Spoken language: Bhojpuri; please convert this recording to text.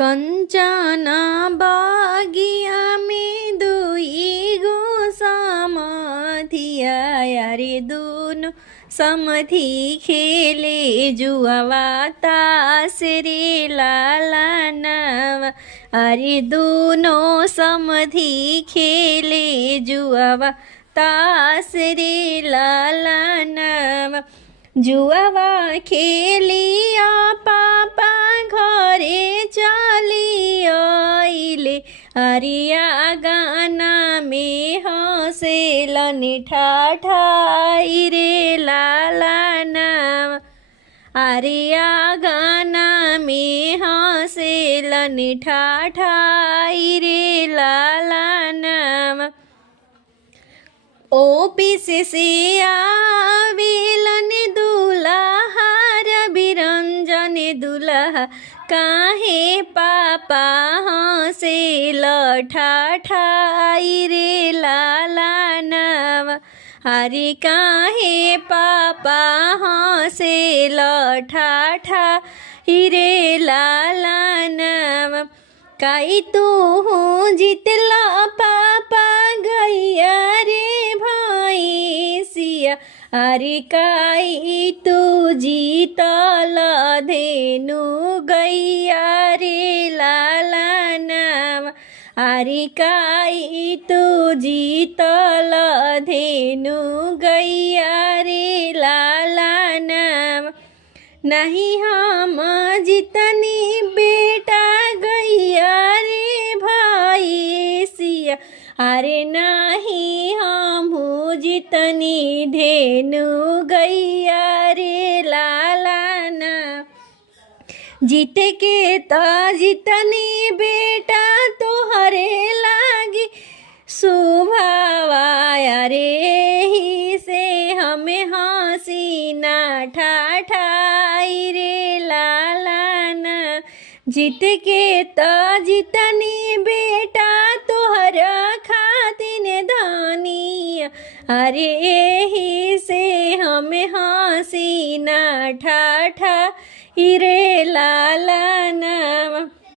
कंचन बगिया में दुई गो समधिया यारे दुनो समधि खेले जुआवा तास रे लाला नवा। अरे दुनो समधि खेले जुआवा तास रे लाला नवा। जुआवा खेलिया पापा घरे चली आइले। अरिया गाना में हँसेलन ठाठाई रे लाला नाम। अरिया गाना में हँसेलन ठाठाई रे लाला नाम। ऑफिस से आवेलन दुल्हा रविरंजन दुल्हा काहे पापा हँसेल ठाठाई रे लाला नवा। अरे काहे पापा हँसेल ठाठाई रे लाला नवा। काई तू जितला पापा गैया रे भैंसिया। अरे काई तू जीतल धेनु गैया रे लाला नाम। अरे काई तू जीतल धेनु गैया रे लाला नाम। नहीं हम जितनी बेटा गैया रे भैंसिया। अरे नहीं हम जितनी धेनु गैया रे लाला ना। जीत के तो जितनी बेटा तोहरे लागी सुभावाया रे ही से हमें हंसी ना ठाठाई रे लाला ना। जीत के तो जितनी बेटा तोहरा खातिन धनिया। अरे ही से हमें हंसी ना ठा